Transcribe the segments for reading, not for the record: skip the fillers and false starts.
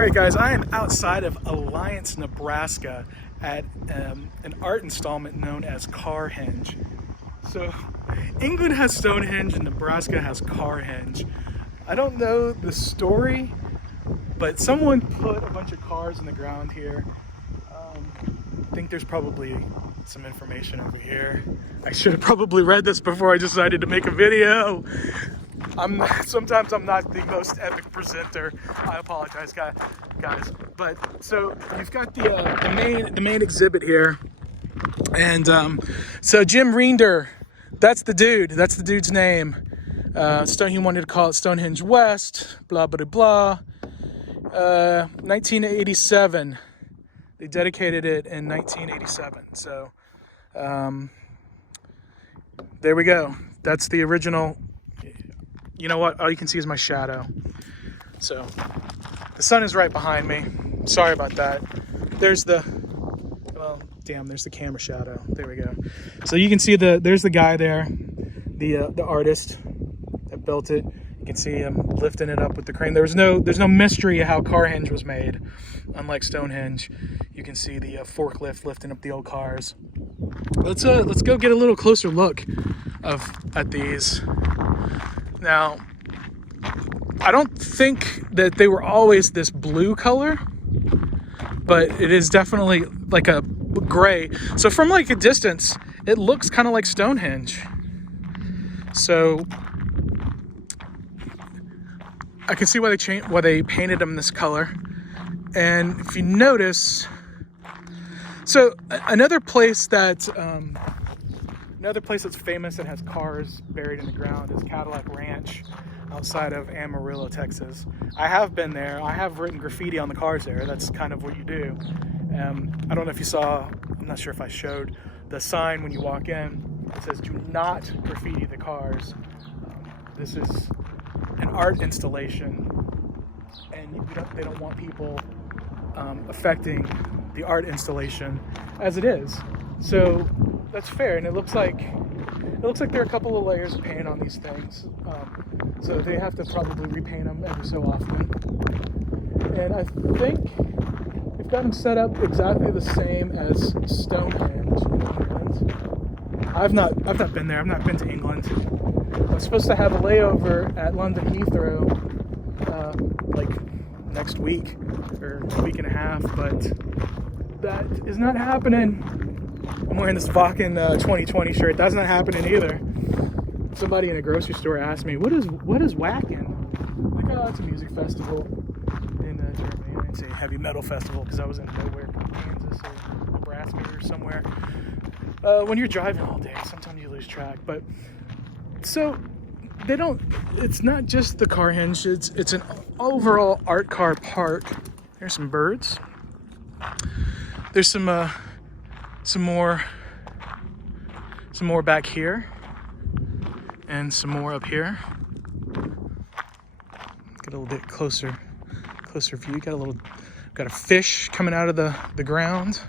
Alright guys, I am outside of Alliance, Nebraska at an art installment known as Carhenge. So England has Stonehenge and Nebraska has Carhenge. I don't know the story, but someone put a bunch of cars in the ground here. I think there's probably some information over here. I should have probably read this before I decided to make a video. Sometimes I'm not the most epic presenter. I apologize, guys. But so you've got the main exhibit here, and so Jim Reender, that's the dude. That's the dude's name. He wanted to call it Stonehenge West. Blah blah blah. 1987. They dedicated it in 1987. So there we go. That's the original. You know what? All you can see is my shadow. So the sun is right behind me. Sorry about that. There's the camera shadow. There we go. So you can see there's the guy there, the artist that built it. You can see him lifting it up with the crane. There's no mystery of how Carhenge was made, unlike Stonehenge. You can see the forklift lifting up the old cars. Let's go get a little closer look at these. Now, I don't think that they were always this blue color, but it is definitely like a gray. So from like a distance, it looks kind of like Stonehenge. So I can see why they painted them this color. And if you notice, so another place that's famous that has cars buried in the ground is Cadillac Ranch outside of Amarillo, Texas. I have been there. I have written graffiti on the cars there. That's kind of what you do. I don't know if you saw, I'm not sure if I showed the sign when you walk in. It says, "Do not graffiti the cars." This is an art installation, and they don't want people affecting the art installation as it is. So that's fair, and it looks like there are a couple of layers of paint on these things, so they have to probably repaint them every so often. And I think we've got them set up exactly the same as Stonehenge in England. I've not been there. I've not been to England. I was supposed to have a layover at London Heathrow like next week or a week and a half, but that is not happening. I'm wearing this Vakken 2020 shirt. That's not happening either. Somebody in a grocery store asked me, what is Wacken? I'm like, oh, it's a music festival in Germany. I didn't say heavy metal festival because I was in nowhere, Kansas or Nebraska or somewhere. When you're driving all day, sometimes you lose track. But so it's not just the Carhenge. It's an overall art car park. There's some birds. There's some more back here, and some more up here. Get a little bit closer view. Got a fish coming out of the ground.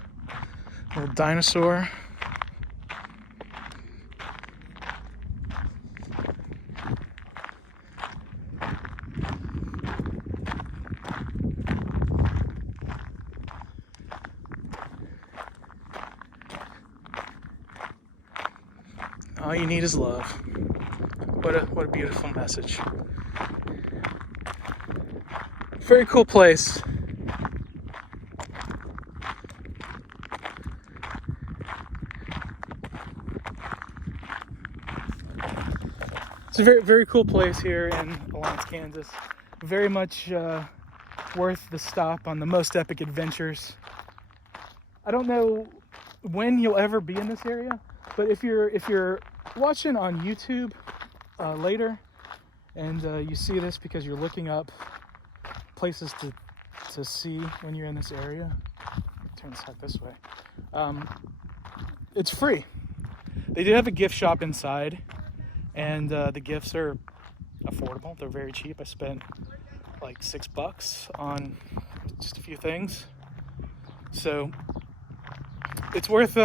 A little dinosaur. All you need is love. What a beautiful message. Very cool place. It's a very, very cool place here in Alliance, Kansas. Very much worth the stop on the most epic adventures. I don't know when you'll ever be in this area, but if you're watching on YouTube later and you see this because you're looking up places to see when you're in this area, turn this this way. It's free. They do have a gift shop inside, and the gifts are affordable. They're very cheap. I spent like $6 on just a few things, so it's worth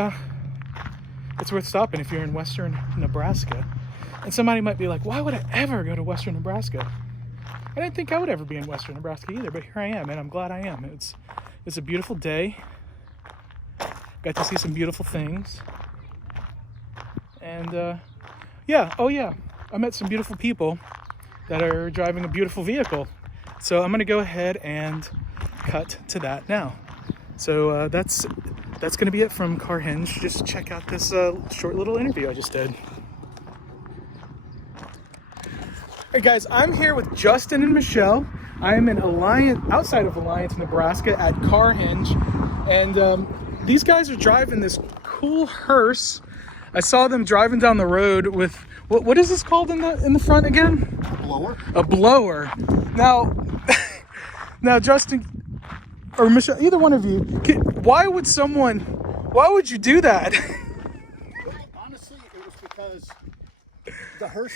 stopping if you're in western Nebraska. And somebody might be like, why would I ever go to western Nebraska? I didn't think I would ever be in Western Nebraska either, but here I am, and I'm glad I am. It's a beautiful day. Got to see some beautiful things. And yeah, oh yeah, I met some beautiful people that are driving a beautiful vehicle. So I'm gonna go ahead and cut to that now. So that's gonna be it from Carhenge. Just check out this short little interview I just did. Hey guys, I'm here with Justin and Michelle. I am in outside of Alliance, Nebraska at Carhenge. And these guys are driving this cool hearse. I saw them driving down the road with, what is this called in the front again? A blower. A blower. Now Justin or Michelle, either one of you, why would you do that? Well, honestly, it was because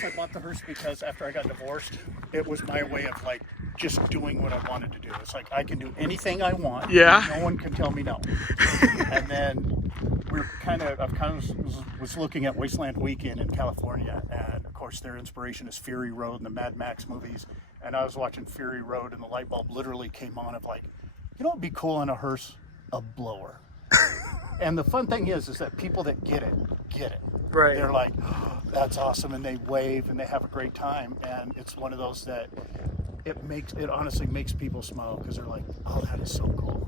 I bought the hearse because after I got divorced, it was my way of like just doing what I wanted to do. It's like I can do anything I want. Yeah. No one can tell me no. And then was looking at Wasteland Weekend in California, and of course their inspiration is Fury Road and the Mad Max movies. And I was watching Fury Road, and the light bulb literally came on of like, you know what'd be cool on a hearse? A blower. And the fun thing is that people that get it. Right. They're like, oh, that's awesome, and they wave and they have a great time. And it's one of those that it honestly makes people smile because they're like, oh, that is so cool.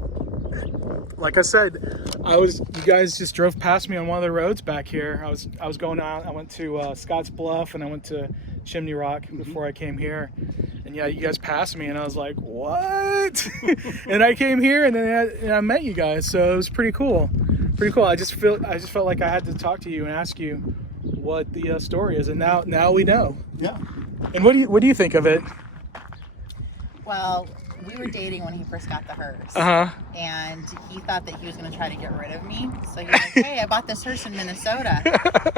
Like I said, you guys just drove past me on one of the roads back here. I was going out. I went to Scotts Bluff and I went to Chimney Rock before I came here. And yeah, you guys passed me and I was like, what? And I came here and then I met you guys. So it was pretty cool. I just felt like I had to talk to you and ask you what the story is. And now we know. Yeah. And what do you think of it? Well, we were dating when he first got the hearse. And he thought that he was going to try to get rid of me. So he was like, hey, I bought this hearse in Minnesota.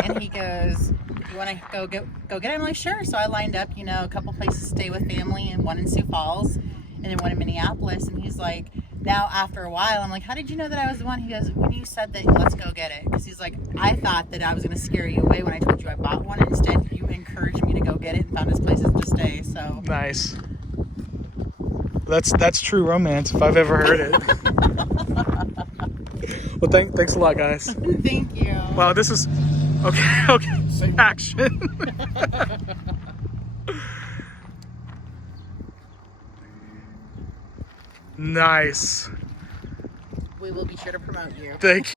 And he goes, you want to go get it? I'm like, sure. So I lined up, a couple places to stay with family, and one in Sioux Falls and then one in Minneapolis. And he's like, now after a while, I'm like, how did you know that I was the one? He goes, when you said that, let's go get it. Because he's like, I thought that I was going to scare you away when I told you I bought one. Instead, you encouraged me to go get it and found us places to stay. So nice. That's true romance if I've ever heard it. Well, thanks a lot, guys. Thank you. Wow, this is okay. Action. Nice. We will be sure to promote you. Thank you.